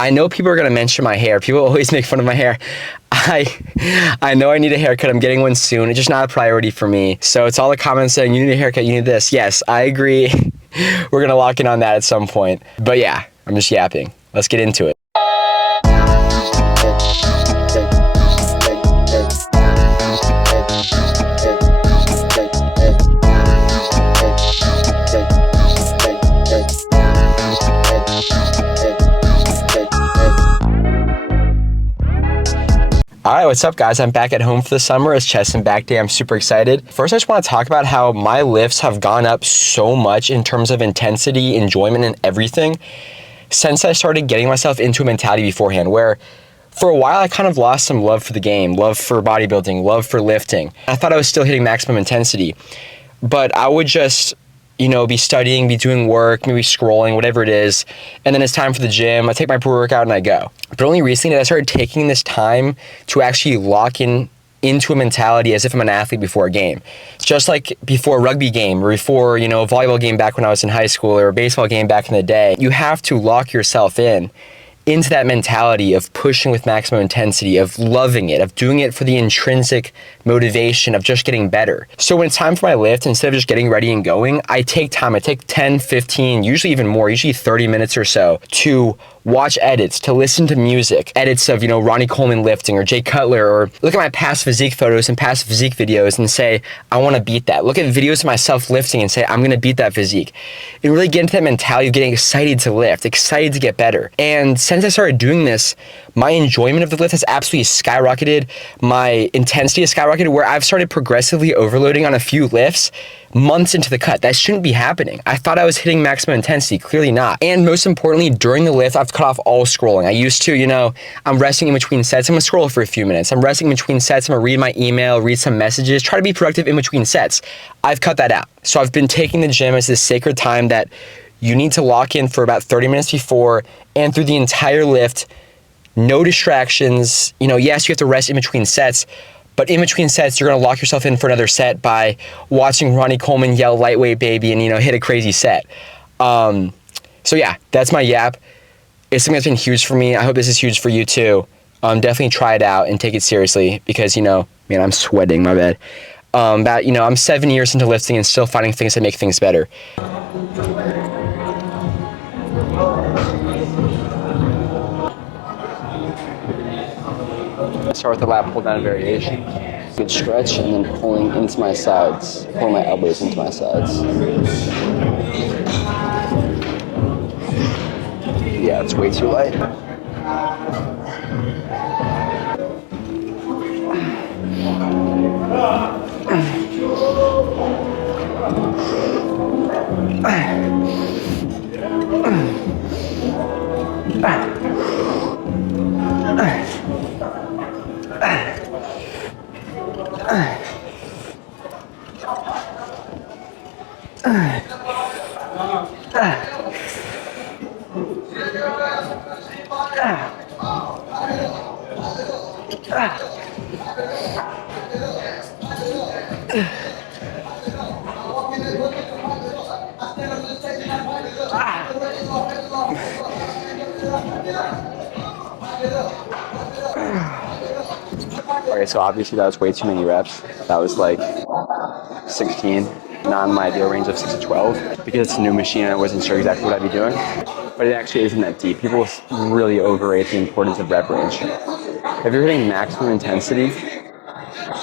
I know people are going to mention my hair. People always make fun of my hair. I know I need a haircut. I'm getting one soon. It's just not a priority for me. So it's all the comments saying, you need a haircut, you need this. Yes, I agree. We're going to lock in on that at some point. But yeah, I'm just yapping. Let's get into it. Alright, what's up guys? I'm back at home for the summer. It's chest and back day. I'm super excited. First, I just want to talk about how my lifts have gone up so much in terms of intensity, enjoyment, and everything since I started getting myself into a mentality beforehand, where for a while I kind of lost some love for the game, love for bodybuilding, love for lifting. I thought I was still hitting maximum intensity, but I would just be studying, be doing work, maybe scrolling, whatever it is. And then it's time for the gym. I take my pre-workout and I go. But only recently that I started taking this time to actually lock into a mentality as if I'm an athlete before a game. It's just like before a rugby game or before, a volleyball game back when I was in high school or a baseball game back in the day. You have to lock yourself into that mentality of pushing with maximum intensity, of loving it, of doing it for the intrinsic motivation of just getting better. So when it's time for my lift, instead of just getting ready and going, I take time. I take 10, 15, usually even more, usually 30 minutes or so to watch edits, to listen to music, edits of, Ronnie Coleman lifting or Jay Cutler, or look at my past physique photos and past physique videos and say, I want to beat that. Look at videos of myself lifting and say, I'm going to beat that physique. And really get into that mentality of getting excited to lift, excited to get better. And since I started doing this, my enjoyment of the lift has absolutely skyrocketed. My intensity has skyrocketed, where I've started progressively overloading on a few lifts months into the cut. That shouldn't be happening. I thought I was hitting maximum intensity, clearly not. And most importantly, during the lift, I've cut off all scrolling. I used to, I'm resting in between sets. I'm gonna scroll for a few minutes. I'm resting in between sets. I'm gonna read my email, read some messages, try to be productive in between sets. I've cut that out. So I've been taking the gym as this sacred time that you need to lock in for about 30 minutes before and through the entire lift. No distractions. Yes, you have to rest in between sets, but in between sets, you're gonna lock yourself in for another set by watching Ronnie Coleman yell lightweight baby and hit a crazy set. So yeah, that's my yap. It's something that's been huge for me. I hope this is huge for you too. Definitely try it out and take it seriously because man, I'm sweating, my bad. I'm 7 years into lifting and still finding things that make things better. Start with the lat pull down variation. Good stretch and then pulling into my sides, pulling my elbows into my sides. Yeah, it's way too light. Okay, so obviously that was way too many reps. That was like 16, not in my ideal range of 6 to 12. Because it's a new machine, I wasn't sure exactly what I'd be doing. But it actually isn't that deep. People really overrate the importance of rep range. If you're hitting maximum intensity,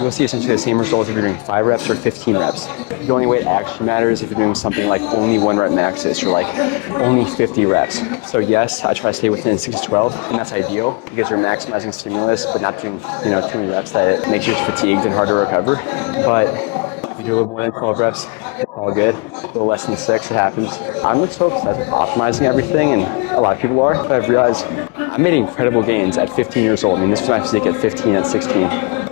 you'll see essentially the same results if you're doing 5 reps or 15 reps. The only way it actually matters if you're doing something like only 1 rep maxes or like only 50 reps. So yes, I try to stay within 6 to 12, and that's ideal because you're maximizing stimulus, but not doing too many reps that it makes you fatigued and hard to recover. But if you do a little more than 12 reps, all good. A little less than 6, it happens. I'm just so obsessed with optimizing everything, and a lot of people are, but I've realized I made incredible gains at 15 years old. I mean, this was my physique at 15 and 16.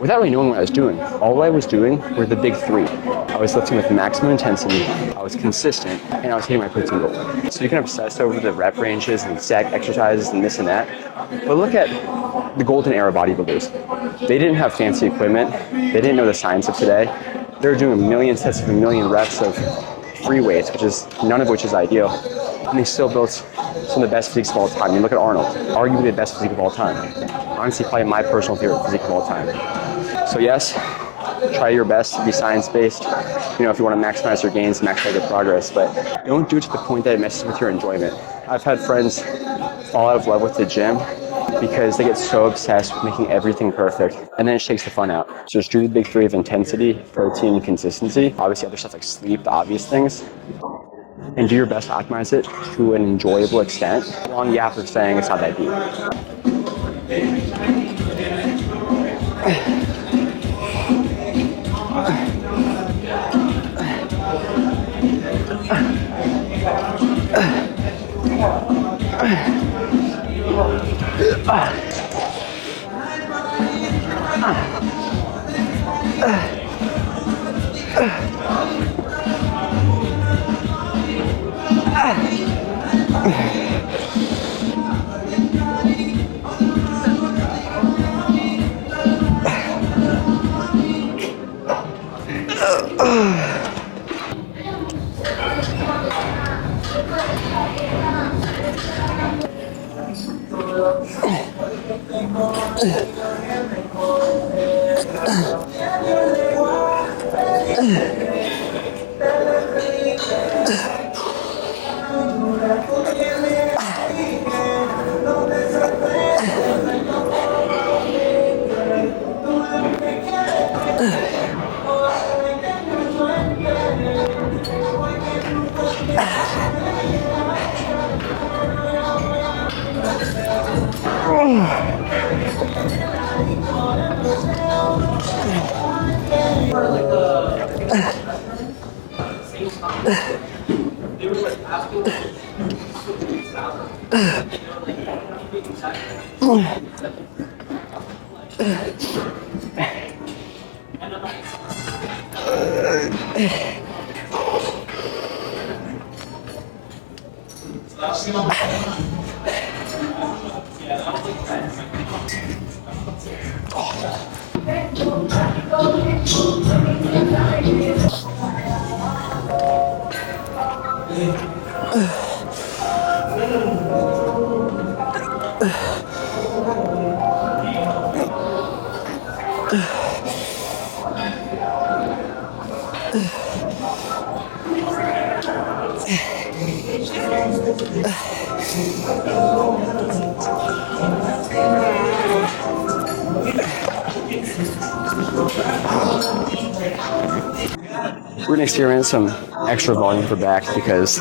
Without really knowing what I was doing. All I was doing were the big 3. I was lifting with maximum intensity, I was consistent, and I was hitting my protein goal. So you can obsess over the rep ranges and exact exercises and this and that, but look at the golden era bodybuilders. They didn't have fancy equipment. They didn't know the science of today. They were doing a million sets of a million reps of free weights, which is none of which is ideal. And he still built some of the best physiques of all time. You look at Arnold, arguably the best physique of all time. Honestly, probably my personal favorite physique of all time. So yes, try your best to be science-based, you know, if you want to maximize your gains, maximize your progress, but don't do it to the point that it messes with your enjoyment. I've had friends fall out of love with the gym because they get so obsessed with making everything perfect, and then it takes the fun out. So just do the big three of intensity, protein, and consistency. Obviously other stuff like sleep, the obvious things, and do your best to optimize it to an enjoyable extent. Long yap of saying it's not that deep. We're gonna experiment some extra volume for back because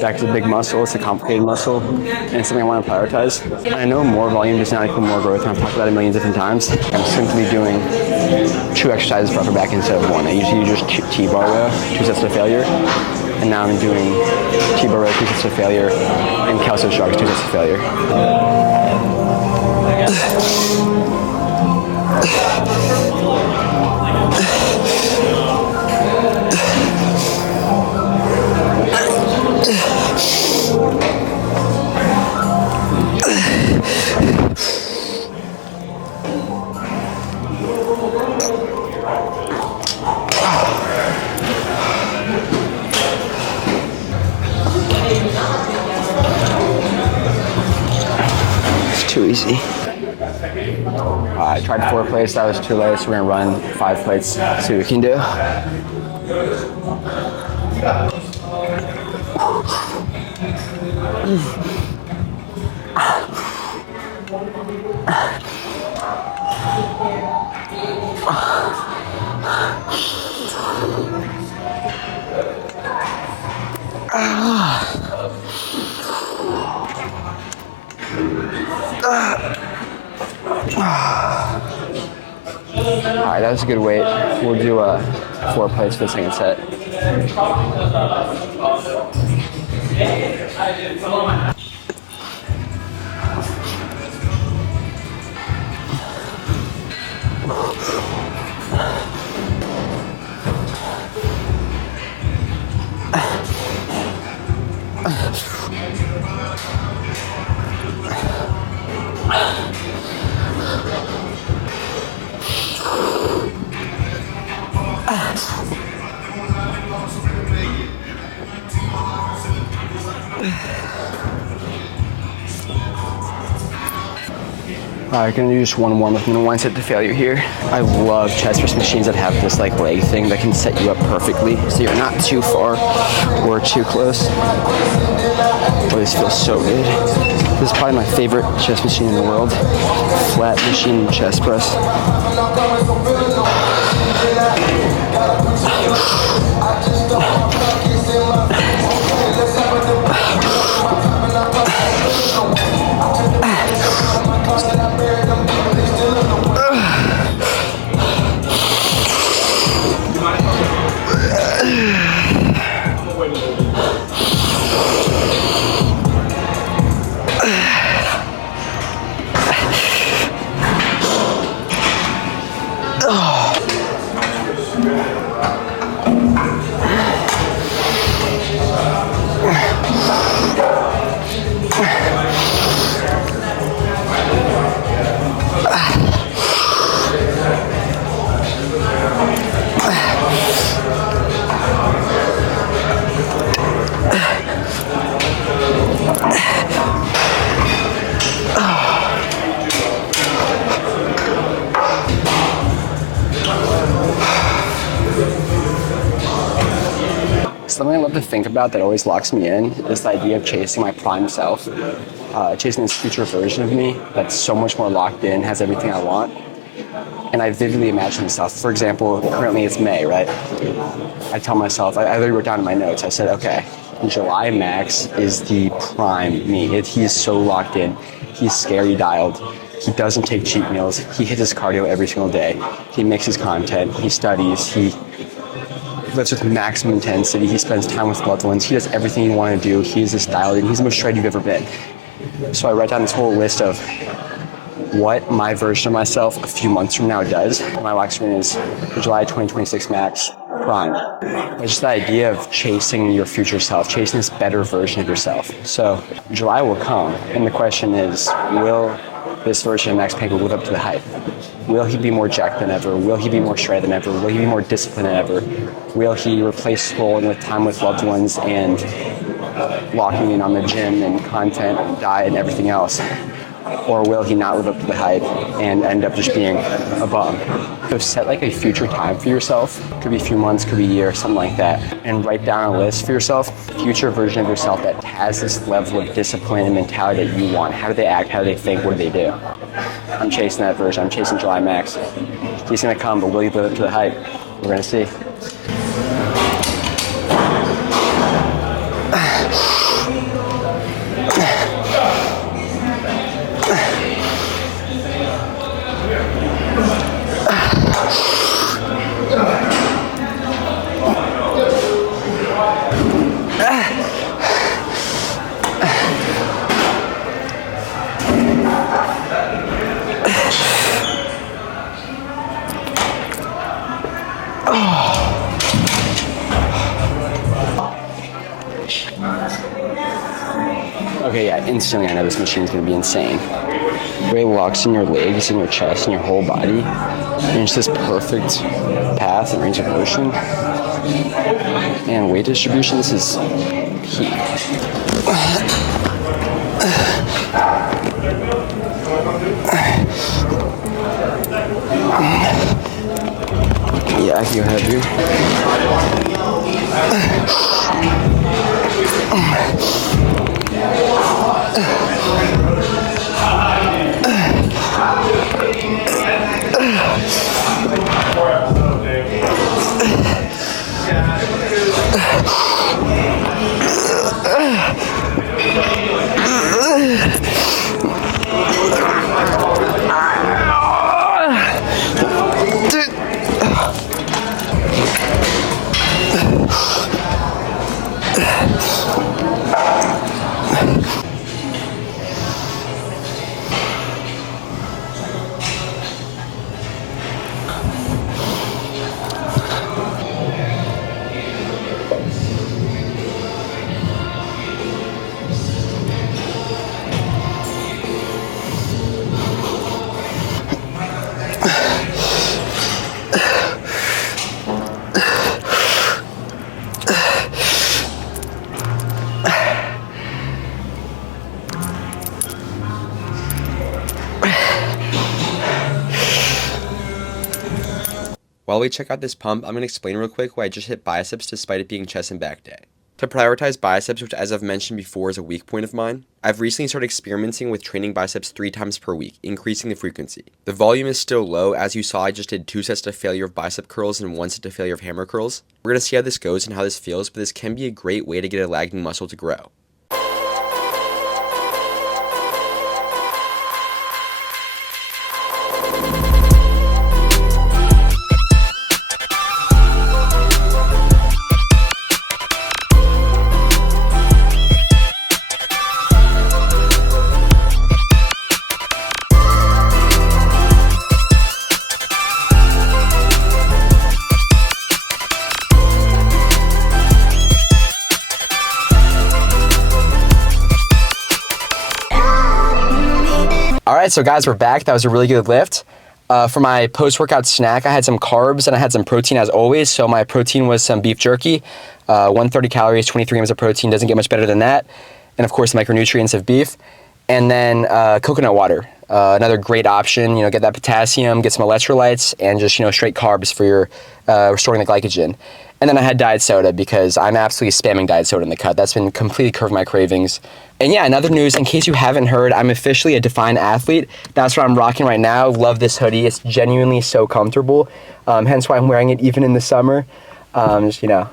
back is a big muscle, it's a complicated muscle, and it's something I want to prioritize. And I know more volume does not equal more growth, and I've talked about it a million different times. I'm simply doing 2 exercises for upper back instead of 1. I usually do just T-bar row, 2 sets to failure, and now I'm doing T-bar row, 2 sets to failure, and Kelso shrugs, 2 sets to failure. Too easy. I tried 4 plates, that was too late, so we're gonna run 5 plates, see what we can do. Alright, that was a good weight. We'll do 4 plates for the second set. Alright, gonna do just one warm-up and then one set to failure here. I love chest press machines that have this like leg thing that can set you up perfectly so you're not too far or too close. Oh, this feels so good. This is probably my favorite chest machine in the world. Flat machine chest press. Something I love to think about that always locks me in is the idea of chasing my prime self, chasing this future version of me that's so much more locked in, has everything I want. And I vividly imagine myself. For example, currently it's May, right? I tell myself, I literally wrote down in my notes, I said, okay, July Max is the prime me. He is so locked in. He's scary dialed. He doesn't take cheat meals. He hits his cardio every single day. He makes his content. He studies. He lives with maximum intensity. He spends time with loved ones. He does everything you want to do. He is this dialed in. He's the most shredded you've ever been. So I write down this whole list of what my version of myself a few months from now does. My lock screen is July 2026 Max Prime. It's just the idea of chasing your future self, chasing this better version of yourself. So July will come, and the question is, will this version of Max Panko live up to the hype? Will he be more jacked than ever? Will he be more shredded than ever? Will he be more disciplined than ever? Will he replace scrolling with time with loved ones and locking in on the gym and content and diet and everything else? Or will he not live up to the hype and end up just being a bum? So set like a future time for yourself. Could be a few months, could be a year, something like that. And write down a list for yourself, future version of yourself that has this level of discipline and mentality that you want. How do they act? How do they think? What do they do? I'm chasing that version. I'm chasing July Max. He's gonna come, but will he live up to the hype? We're gonna see. Okay, yeah, instantly I know this machine's gonna be insane. The way it locks in your legs and your chest and your whole body, and it's this perfect path and range of motion. And weight distribution, this is peak. Yeah, I can go heavier. While we check out this pump, I'm going to explain real quick why I just hit biceps despite it being chest and back day. To prioritize biceps, which as I've mentioned before is a weak point of mine, I've recently started experimenting with training biceps 3 times per week, increasing the frequency. The volume is still low. As you saw, I just did 2 sets to failure of bicep curls and 1 set to failure of hammer curls. We're going to see how this goes and how this feels, but this can be a great way to get a lagging muscle to grow. Alright, so guys, we're back. That was a really good lift. For my post-workout snack, I had some carbs and I had some protein as always. So my protein was some beef jerky, 130 calories, 23 grams of protein, doesn't get much better than that. And of course, the micronutrients of beef. And then coconut water, another great option. You know, get that potassium, get some electrolytes, and just, you know, straight carbs for your restoring the glycogen. And then I had diet soda because I'm absolutely spamming diet soda in the cut. That's been completely curbed my cravings. And yeah, in other news, in case you haven't heard, I'm officially a Define athlete. That's what I'm rocking right now. Love this hoodie. It's genuinely so comfortable. Hence why I'm wearing it even in the summer. Just, you know,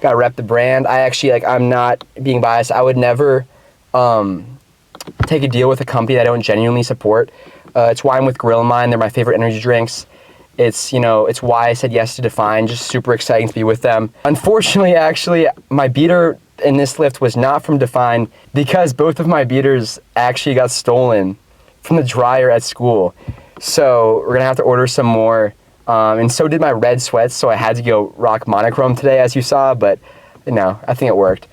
gotta rep the brand. I actually, like, I'm not being biased. I would never take a deal with a company that I don't genuinely support. It's why I'm with Gorilla Mind. They're my favorite energy drinks. It's, you know, it's why I said yes to Define. Just super exciting to be with them. Unfortunately, actually, my beater in this lift was not from Define because both of my beaters actually got stolen from the dryer at school. So we're gonna have to order some more. And so did my red sweats, so I had to go rock monochrome today, as you saw, but you know, I think it worked.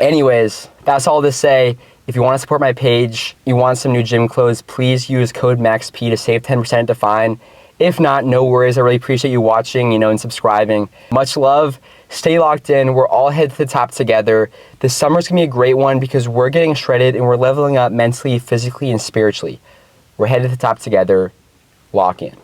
Anyways, that's all to say. If you want to support my page, you want some new gym clothes, please use code MAXP to save 10% at Define. If not, no worries. I really appreciate you watching, you know, and subscribing. Much love. Stay locked in. We're all headed to the top together. This summer's going to be a great one because we're getting shredded and we're leveling up mentally, physically, and spiritually. We're headed to the top together. Lock in.